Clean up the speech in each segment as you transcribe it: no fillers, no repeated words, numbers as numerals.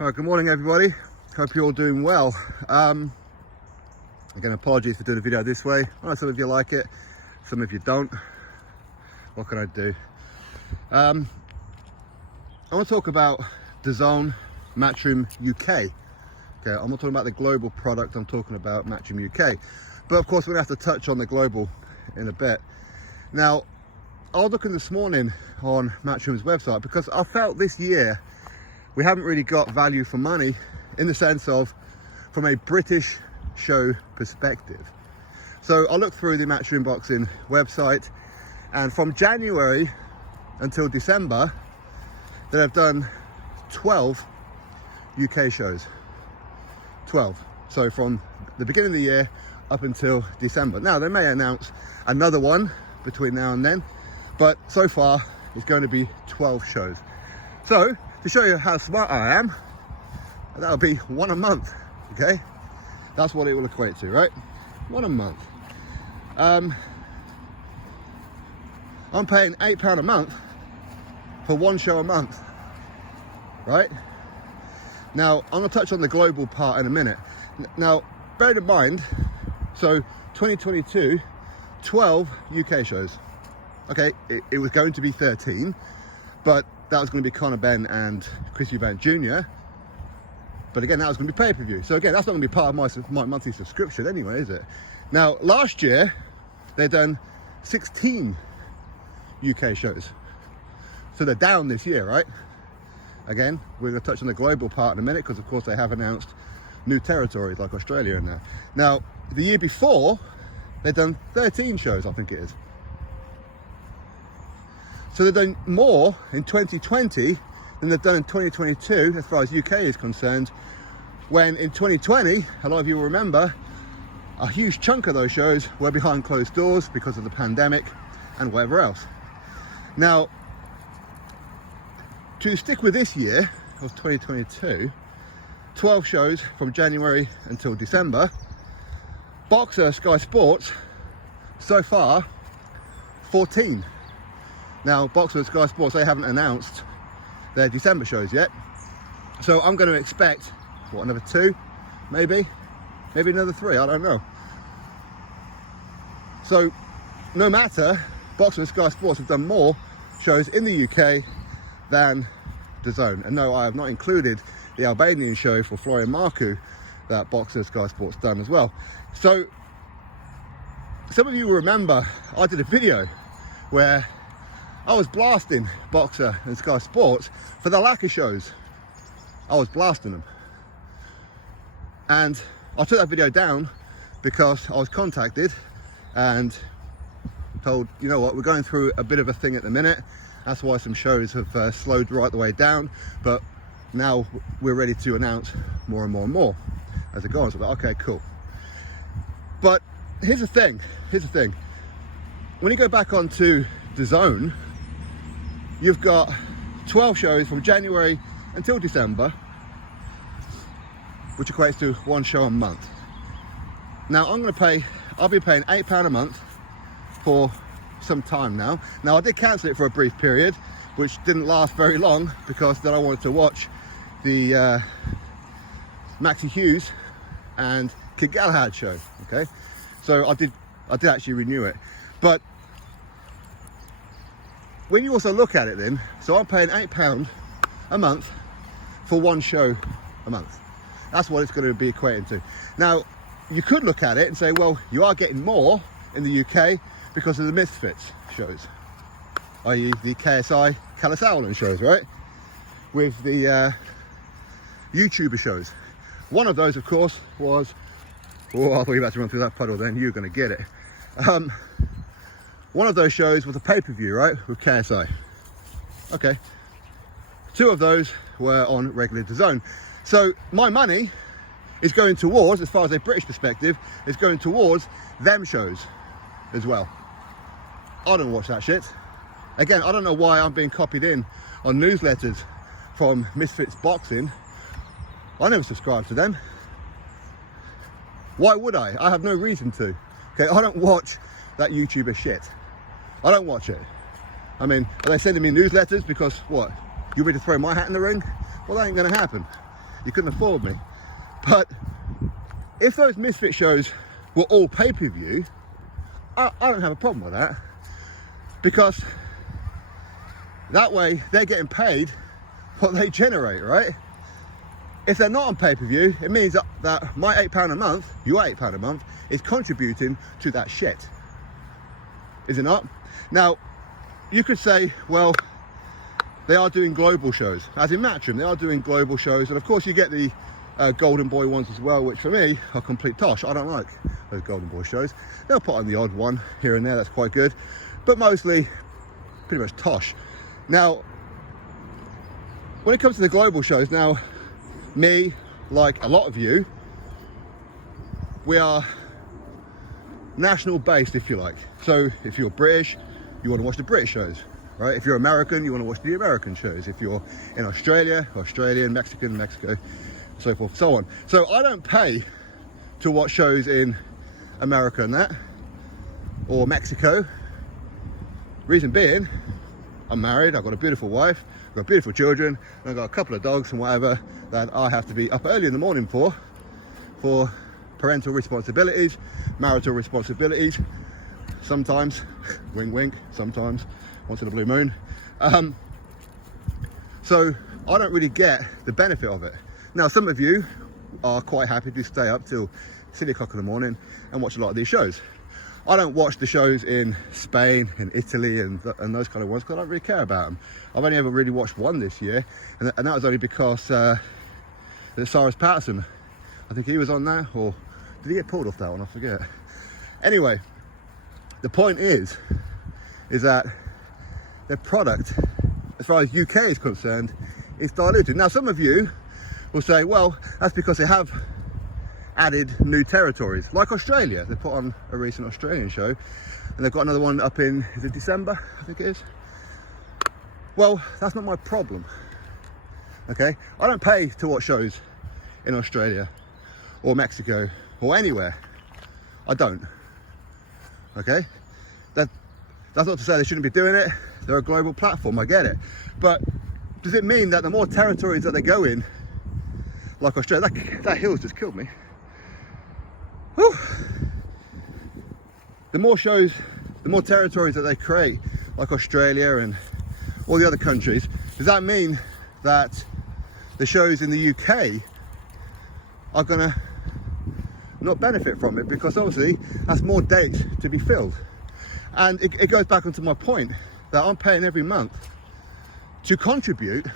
Alright, good morning everybody. Hope you're all doing well. Again, apologies for doing a video this way. I know some of you like it, some of you don't. What can I do? I want to talk about DAZN Matchroom UK. Okay, I'm not talking about the global product, I'm talking about Matchroom UK. But of course, we're going to have to touch on the global in a bit. Now, I was looking this morning on Matchroom's website because I felt this year we haven't really got value for money in the sense of from a British show perspective. So I looked through the Misfits Boxing website, and from January until December, they have done 12 UK shows. 12. So from the beginning of the year up until December. Now they may announce another one between now and then, but so far it's going to be 12 shows. So to show you how smart I am, that'll be one a month. Okay, that's what it will equate to, right? One a month. I'm paying £8 a month for one show a month, right? Now I'm going to touch on the global part in a minute. Now bear in mind, so 2022, 12 UK shows. Okay, it was going to be 13, but that was going to be Conor Benn and Chris Eubank Jr. But again, that was going to be pay-per-view. So again, that's not going to be part of my monthly subscription anyway, is it? Now, last year, they've done 16 UK shows. So they're down this year, right? Again, we're going to touch on the global part in a minute because, of course, they have announced new territories like Australia and that. Now, the year before, they've done 13 shows, I think it is. So they've done more in 2020 than they've done in 2022 as far as UK is concerned, when in 2020, a lot of you will remember, a huge chunk of those shows were behind closed doors because of the pandemic and whatever else. Now, to stick with this year of 2022, 12 shows from January until December. Boxer Sky Sports, so far, 14. Now, Boxer Sky Sports, they haven't announced their December shows yet. So I'm going to expect, what, another 2? Maybe another 3, I don't know. So, no matter, Boxer and Sky Sports have done more shows in the UK than DAZN. And no, I have not included the Albanian show for Florian Marku that Boxer Sky Sports done as well. So, some of you will remember I did a video where I was blasting Boxer and Sky Sports for the lack of shows. I was blasting them. And I took that video down because I was contacted and told, you know what, we're going through a bit of a thing at the minute. That's why some shows have slowed right the way down. But now we're ready to announce more and more and more as it goes. So I'm like, okay, cool. But here's the thing. When you go back onto DAZN, you've got 12 shows from January until December, which equates to one show a month. Now I'll be paying £8 a month for some time now. Now I did cancel it for a brief period, which didn't last very long because then I wanted to watch the Maxie Hughes and Kid Galahad show. Okay, so I did actually renew it. But when you also look at it then, so I'm paying £8 a month for one show a month. That's what it's going to be equating to. Now, you could look at it and say, well, you are getting more in the UK because of the Misfits shows, i.e. the KSI Kalasawalan shows, right? With the YouTuber shows. One of those, of course, was, oh, I thought you were about to run through that puddle then, you're going to get it. One of those shows was a pay-per-view, right, with KSI. Okay. 2 of those were on regular DAZN. So my money is going towards, as far as a British perspective, is going towards them shows as well. I don't watch that shit. Again, I don't know why I'm being copied in on newsletters from Misfits Boxing. I never subscribe to them. Why would I? I have no reason to. Okay, I don't watch that YouTuber shit. I don't watch it. I mean, are they sending me newsletters because what? You want me to throw my hat in the ring? Well, that ain't gonna happen. You couldn't afford me. But if those Misfit shows were all pay-per-view, I don't have a problem with that, because that way they're getting paid what they generate, right? If they're not on pay-per-view, it means that my £8 a month, your £8 a month, is contributing to that shit. Is it not? Now, you could say, well, they are doing global shows. As in Matchroom, they are doing global shows. And of course you get the Golden Boy ones as well, which for me are complete tosh. I don't like those Golden Boy shows. They'll put on the odd one here and there, that's quite good. But mostly, pretty much tosh. Now, when it comes to the global shows, now, me, like a lot of you, we are national based, if you like. So if you're British, you want to watch the British shows, right? If you're American, you want to watch the American shows. If you're in Australia, Australian, Mexican, Mexico, so forth, so on. So I don't pay to watch shows in America and that, or Mexico. Reason being, I'm married, I've got a beautiful wife, I've got beautiful children, and I've got a couple of dogs and whatever that I have to be up early in the morning for parental responsibilities, marital responsibilities, sometimes, wink wink, sometimes, once in a blue moon. So I don't really get the benefit of it. Now, some of you are quite happy to stay up till silly o'clock in the morning and watch a lot of these shows. I don't watch the shows in Spain, in Italy, and those kind of ones, because I don't really care about them. I've only ever really watched one this year, and that was only because Cyrus Patterson, I think he was on that, or did he get pulled off that one? I forget. Anyway, the point is that their product, as far as UK is concerned, is diluted. Now, some of you will say, well, that's because they have added new territories, like Australia. They put on a recent Australian show, and they've got another one up in, is it December? I think it is. Well, that's not my problem, okay? I don't pay to watch shows in Australia or Mexico or anywhere. I don't, okay? That's not to say they shouldn't be doing it. They're a global platform, I get it. But does it mean that the more territories that they go in, like Australia, that hill's just killed me. Whew. The more shows, the more territories that they create, like Australia and all the other countries, does that mean that the shows in the UK are gonna not benefit from it? Because obviously that's more dates to be filled. And it goes back onto my point that I'm paying every month to contribute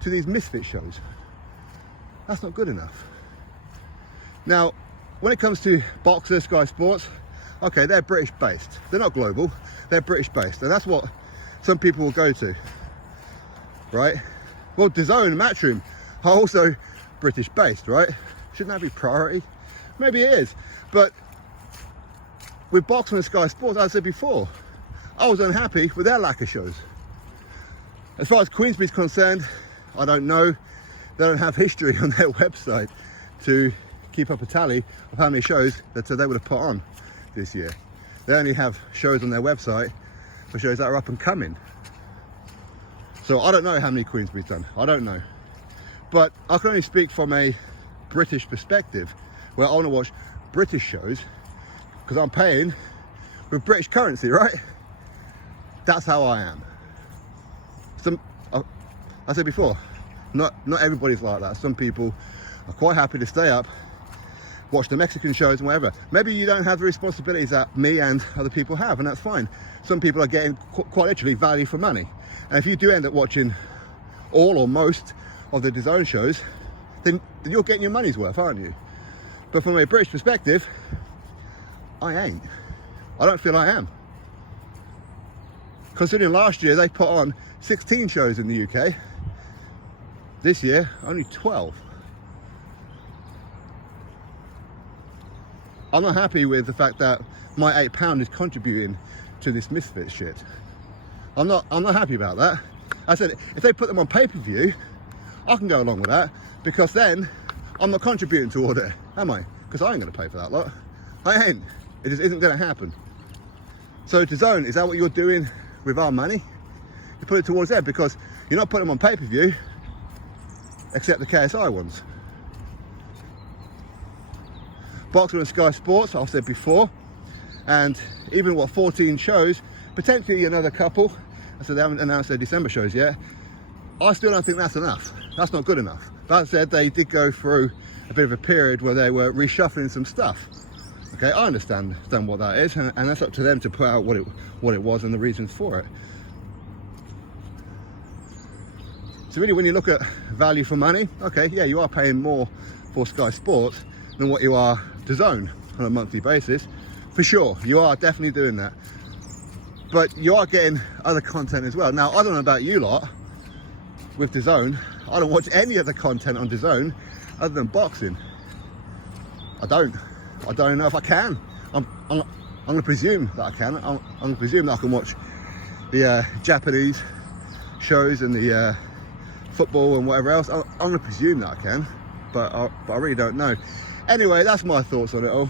to these Misfit shows. That's not good enough. Now, when it comes to Boxer, Sky Sports, okay, they're British based. They're not global, they're British based. And that's what some people will go to, right? Well, DAZN and Matchroom are also British based, right? Shouldn't that be priority? Maybe it is. But with Boxer and Sky Sports, as I said before, I was unhappy with their lack of shows. As far as Queensberry's concerned, I don't know. They don't have history on their website to keep up a tally of how many shows that they would have put on this year. They only have shows on their website for shows that are up and coming. So I don't know how many Queensberry's done. I don't know. But I can only speak from a British perspective, where I want to watch British shows because I'm paying with British currency, right? That's how I am. I said before, not everybody's like that. Some people are quite happy to stay up, watch the Mexican shows and whatever. Maybe you don't have the responsibilities that me and other people have, and that's fine. Some people are getting quite literally value for money. And if you do end up watching all or most of the DAZN shows, then you're getting your money's worth, aren't you? But from a British perspective, I ain't. I don't feel I am. Considering last year they put on 16 shows in the UK, this year only 12. I'm not happy with the fact that my £8 is contributing to this Misfits shit. I'm not happy about that. I said if they put them on pay-per-view, I can go along with that, because then I'm not contributing toward it, am I? Because I ain't going to pay for that lot. I ain't. It just isn't going to happen. So DAZN, is that what you're doing with our money? You put it towards there, because you're not putting them on pay-per-view. except the KSI ones. Boxing and Sky Sports, I've said before, and even 14 shows, potentially another couple. So they haven't announced their December shows yet. I still don't think that's enough. That's not good enough. That said, they did go through a bit of a period where they were reshuffling some stuff. Okay, I understand what that is, and that's up to them to put out what it was and the reasons for it. So really, when you look at value for money, okay, yeah, you are paying more for Sky Sports than what you are DAZN on a monthly basis. For sure, you are definitely doing that. But you are getting other content as well. Now, I don't know about you lot with DAZN. I don't watch any other content on DAZN other than boxing. I don't know if I can. I'm going to presume that I can. I'm going to presume that I can watch the Japanese shows and the football and whatever else. I'm going to presume that I can, but I really don't know. Anyway, that's my thoughts on it all.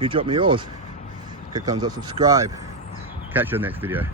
You drop me yours. Click thumbs up, subscribe. Catch you on the next video.